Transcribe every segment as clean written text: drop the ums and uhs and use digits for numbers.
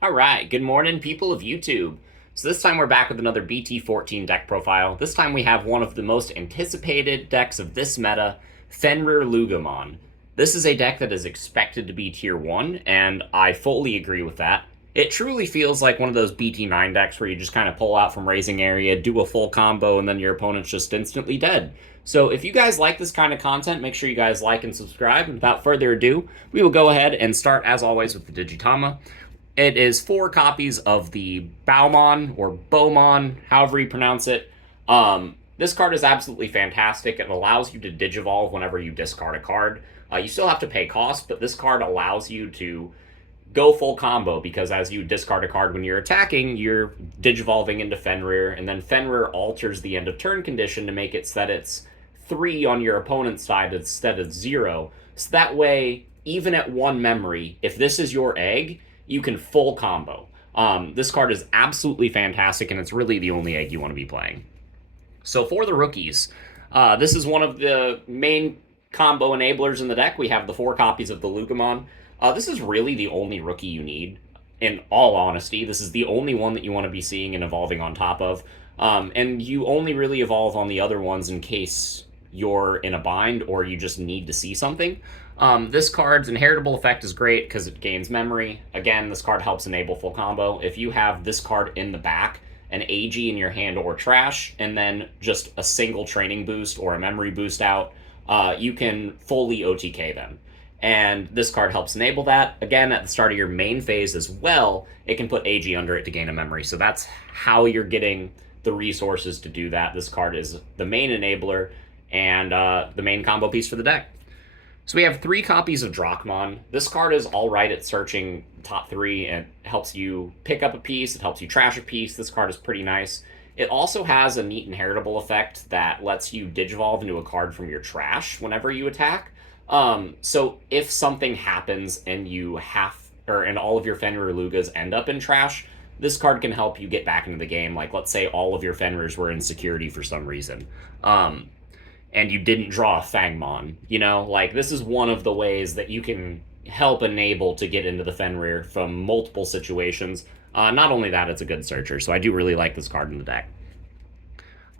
Alright, good morning, people of YouTube. So this time we're back with another BT14 deck profile. This time we have one of the most anticipated decks of this meta, Fenrirloogamon. This is a deck that is expected to be tier 1, and I fully agree with that. It truly feels like one of those BT9 decks where you just kind of pull out from raising area, do a full combo, and then your opponent's just instantly dead. So if you guys like this kind of content, make sure you guys like and subscribe. And without further ado, we will go ahead and start, as always, with the Digitama. It is 4 copies of the Baumon, or Beaumon, however you pronounce it. This card is absolutely fantastic. It allows you to Digivolve whenever you discard a card. You still have to pay cost, but this card allows you to go full combo, because as you discard a card when you're attacking, you're Digivolving into Fenrir, and then Fenrir alters the end of turn condition to make it so that it's 3 on your opponent's side instead of 0. So that way, even at 1 memory, if this is your egg, you can full combo. This card is absolutely fantastic, and it's really the only egg you want to be playing. So for the rookies, this is one of the main combo enablers in the deck. We have the 4 copies of the Loogamon. This is really the only rookie you need, in all honesty. This is the only one that you want to be seeing and evolving on top of. And you only really evolve on the other ones in case you're in a bind or you just need to see something. This card's inheritable effect is great because it gains memory. Again, this card helps enable full combo. If you have this card in the back, an AG in your hand or trash, and then just a single training boost or a memory boost out, you can fully OTK them. And this card helps enable that. Again, at the start of your main phase as well, it can put AG under it to gain a memory. So that's how you're getting the resources to do that. This card is the main enabler and the main combo piece for the deck. So we have 3 copies of Drachmon. This card is alright at searching top 3 and helps you pick up a piece, it helps you trash a piece. This card is pretty nice. It also has a neat inheritable effect that lets you Digivolve into a card from your trash whenever you attack. So if something happens and and all of your Fenrirloogas end up in trash, this card can help you get back into the game. Like, let's say all of your Fenrirs were in security for some reason. And you didn't draw a Fangmon, like, this is one of the ways that you can help enable to get into the Fenrir from multiple situations. Not only that, it's a good searcher, so I do really like this card in the deck.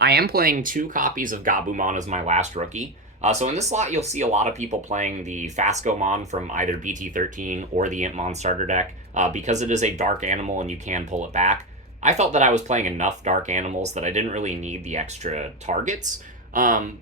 I am playing 2 copies of Gabumon as my last rookie. So in this slot, you'll see a lot of people playing the Fascomon from either BT13 or the Impmon starter deck, because it is a dark animal and you can pull it back. I felt that I was playing enough dark animals that I didn't really need the extra targets.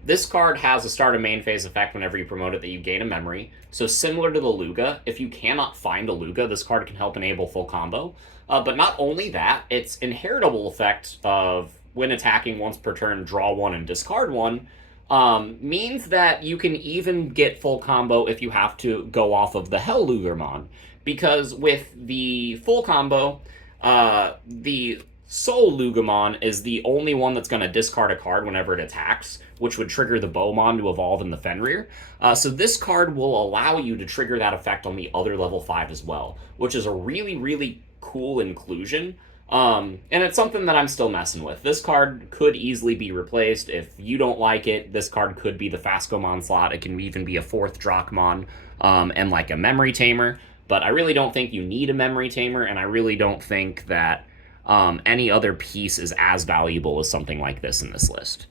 This card has a start of main phase effect whenever you promote it that you gain a memory. So similar to the Looga, if you cannot find a Looga, this card can help enable full combo. But not only that, its inheritable effect of when attacking once per turn, draw 1 and discard 1, means that you can even get full combo if you have to go off of the Helloogamon. Because with the full combo, the Soul-Loogamon is the only one that's going to discard a card whenever it attacks, which would trigger the Beaumon to evolve in the Fenrir. So this card will allow you to trigger that effect on the other level 5 as well, which is a really, really cool inclusion. And it's something that I'm still messing with. This card could easily be replaced. If you don't like it, this card could be the Fascomon slot. It can even be a 4th Drachmon, and like a Memory Tamer. But I really don't think you need a Memory Tamer, and I really don't think that any other piece is as valuable as something like this in this list.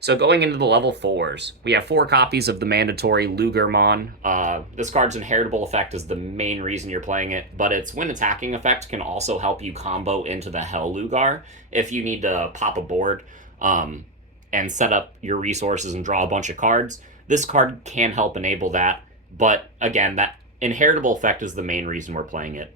So going into the level 4s, we have 4 copies of the mandatory Lugermon. This card's inheritable effect is the main reason you're playing it, but its when attacking effect can also help you combo into the Hell Lugar if you need to pop a board and set up your resources and draw a bunch of cards. This card can help enable that, but again, that inheritable effect is the main reason we're playing it.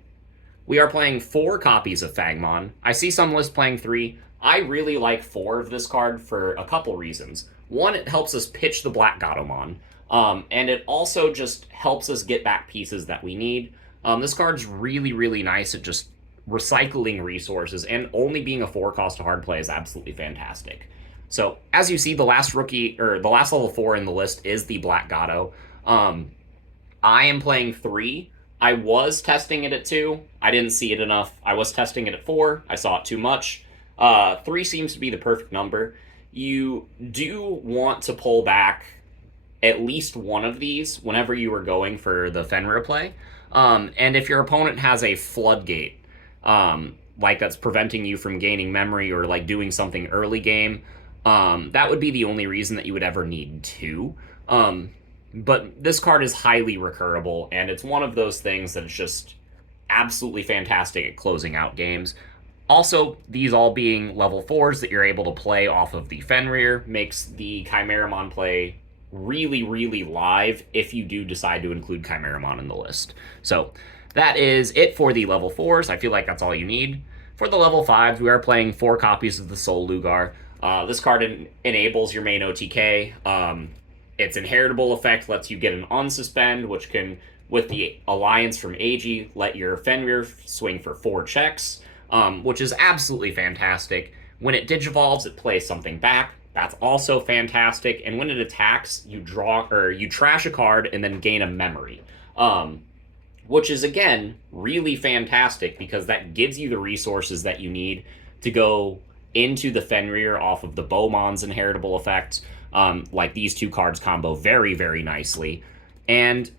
We are playing 4 copies of Fangmon. I see some lists playing 3. I really like 4 of this card for a couple reasons. One, it helps us pitch the Black Gatomon, and it also just helps us get back pieces that we need. This card's really, really nice at just recycling resources, and only being a 4-cost to hard play is absolutely fantastic. So, as you see, the last level 4 in the list is the Black Gato. I am playing 3. I was testing it at 2. I didn't see it enough. I was testing it at 4. I saw it too much. 3 seems to be the perfect number. You do want to pull back at least one of these whenever you are going for the Fenrir play. And if your opponent has a Floodgate, like that's preventing you from gaining memory or like doing something early game, that would be the only reason that you would ever need two. But this card is highly recurable, and it's one of those things that's just absolutely fantastic at closing out games. Also, these all being level 4s that you're able to play off of the Fenrir makes the Chimeramon play really, really live if you do decide to include Chimeramon in the list. So that is it for the level 4s. I feel like that's all you need. For the level 5s, we are playing 4 copies of the Soul Lugar. This card enables your main OTK. Its inheritable effect lets you get an unsuspend, which can, with the alliance from AG, let your Fenrir swing for 4 checks, which is absolutely fantastic. When it digivolves, it plays something back. That's also fantastic. And when it attacks, you trash a card and then gain a memory, which is again really fantastic because that gives you the resources that you need to go into the Fenrir off of the Bowmon's inheritable effect. Like these two cards combo very, very nicely. And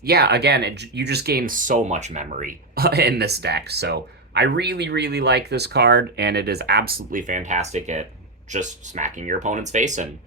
yeah, again, you just gain so much memory in this deck. So I really, really like this card, and it is absolutely fantastic at just smacking your opponent's face in.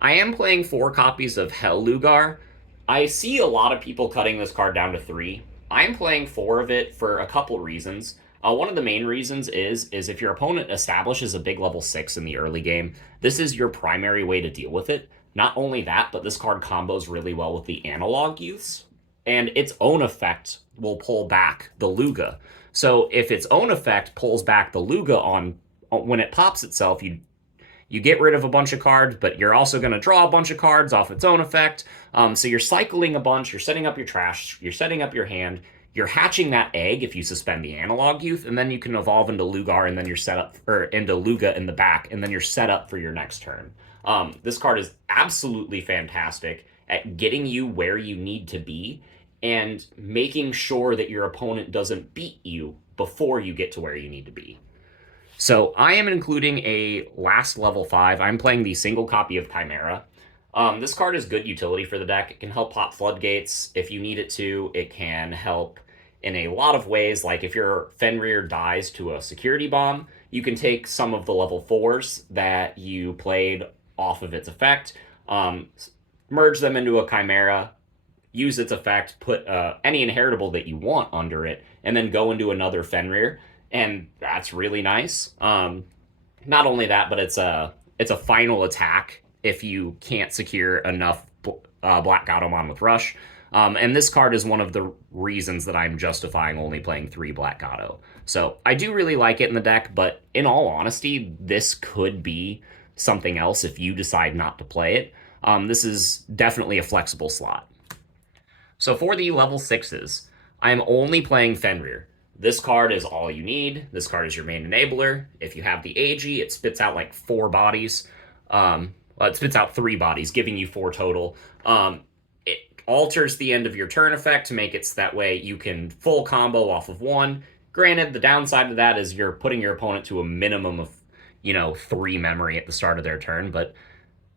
I am playing 4 copies of Lugar. I see a lot of people cutting this card down to 3. I'm playing 4 of it for a couple reasons. One of the main reasons is if your opponent establishes a big level 6 in the early game, this is your primary way to deal with it. Not only that, but this card combos really well with the analog youths, and its own effect will pull back the Looga. So if its own effect pulls back the Looga on when it pops itself, you get rid of a bunch of cards, but you're also going to draw a bunch of cards off its own effect. So you're cycling a bunch, you're setting up your trash, you're setting up your hand, you're hatching that egg if you suspend the analog youth, and then you can evolve into Lugar, and then you're set up, or into Looga in the back, and then you're set up for your next turn. This card is absolutely fantastic at getting you where you need to be and making sure that your opponent doesn't beat you before you get to where you need to be. So I am including a last level 5. I'm playing the single copy of Chimera. This card is good utility for the deck. It can help pop floodgates if you need it to. It can help in a lot of ways, like if your Fenrir dies to a security bomb, you can take some of the level 4s that you played off of its effect, merge them into a Chimera, use its effect, put any inheritable that you want under it, and then go into another Fenrir, and that's really nice. Not only that, but it's a final attack if you can't secure enough Black Gatomon with Rush. And this card is one of the reasons that I'm justifying only playing 3 Black Gato. So I do really like it in the deck, but in all honesty, this could be something else if you decide not to play it. This is definitely a flexible slot. So for the level 6s, I'm only playing Fenrir. This card is all you need. This card is your main enabler. If you have the AG, it spits out like 4 bodies. It spits out 3 bodies, giving you 4 total. It alters the end of your turn effect to make it so that way you can full combo off of 1. Granted, the downside of that is you're putting your opponent to a minimum of, 3 memory at the start of their turn, but,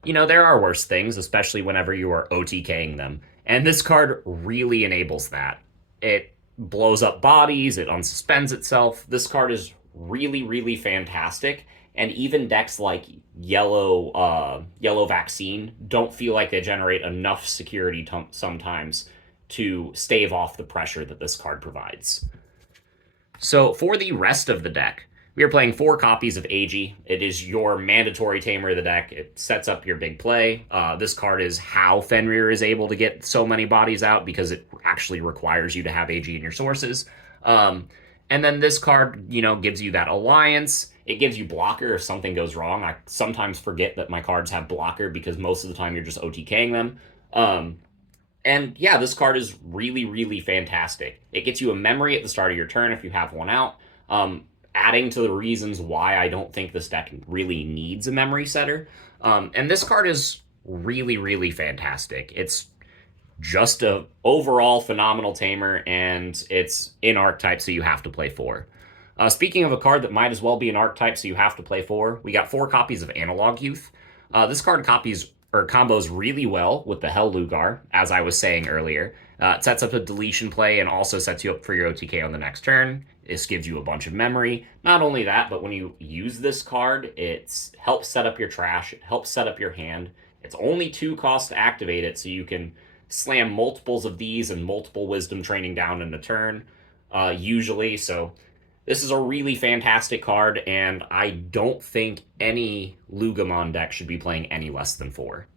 there are worse things, especially whenever you are OTKing them. And this card really enables that. It blows up bodies, it unsuspends itself. This card is really, really fantastic. And even decks like Yellow Vaccine don't feel like they generate enough security sometimes to stave off the pressure that this card provides. So for the rest of the deck, we are playing 4 copies of AG. It is your mandatory tamer of the deck. It sets up your big play. This card is how Fenrir is able to get so many bodies out because it actually requires you to have AG in your sources. And then this card, gives you that alliance. It gives you blocker if something goes wrong. I sometimes forget that my cards have blocker because most of the time you're just OTKing them. And yeah, this card is really, really fantastic. It gets you a memory at the start of your turn if you have one out. Adding to the reasons why I don't think this deck really needs a memory setter. And this card is really, really fantastic. It's just a overall phenomenal tamer, and it's in archetype, so you have to play 4. Speaking of a card that might as well be an archetype, so you have to play 4, we got 4 copies of Analog Youth. This card combos really well with the Lugar, as I was saying earlier. It sets up a deletion play and also sets you up for your OTK on the next turn. This gives you a bunch of memory. Not only that, but when you use this card, it helps set up your trash, it helps set up your hand. It's only 2 costs to activate it, so you can slam multiples of these and multiple wisdom training down in a turn, usually. So this is a really fantastic card, and I don't think any Loogamon deck should be playing any less than 4.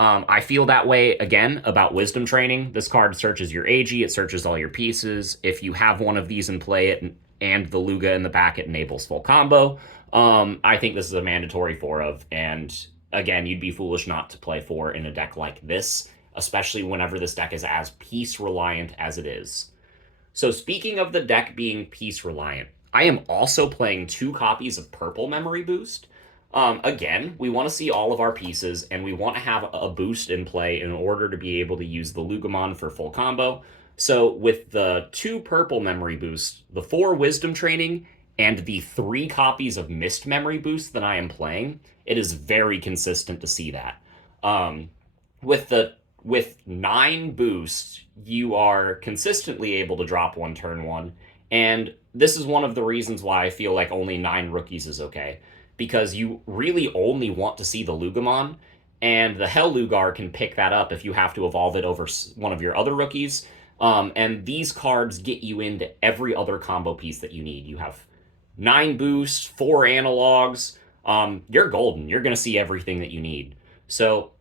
I feel that way, again, about Wisdom Training. This card searches your AG, it searches all your pieces. If you have one of these in play and the Looga in the back, it enables full combo. I think this is a mandatory 4 of, and again, you'd be foolish not to play 4 in a deck like this, especially whenever this deck is as piece-reliant as it is. So speaking of the deck being piece-reliant, I am also playing 2 copies of Purple Memory Boost. Again, we want to see all of our pieces, and we want to have a boost in play in order to be able to use the Loogamon for full combo. So with the 2 purple memory boosts, the 4 wisdom training, and the 3 copies of mist memory boost that I am playing, it is very consistent to see that. With 9 boosts, you are consistently able to drop 1 turn 1, and this is one of the reasons why I feel like only 9 rookies is okay. Because you really only want to see the Loogamon, and the Hell Lugar can pick that up if you have to evolve it over one of your other rookies. And these cards get you into every other combo piece that you need. You have 9 boosts, 4 analogs. You're golden. You're going to see everything that you need. So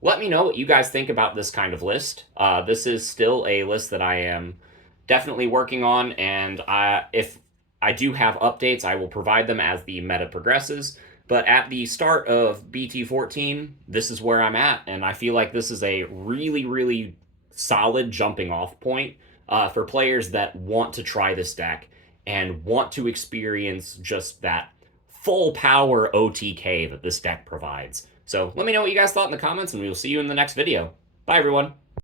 let me know what you guys think about this kind of list. This is still a list that I am definitely working on, and if I do have updates, I will provide them as the meta progresses. But at the start of BT14, this is where I'm at, and I feel like this is a really, really solid jumping off point for players that want to try this deck and want to experience just that full power OTK that this deck provides. So let me know what you guys thought in the comments, and we will see you in the next video. Bye, everyone.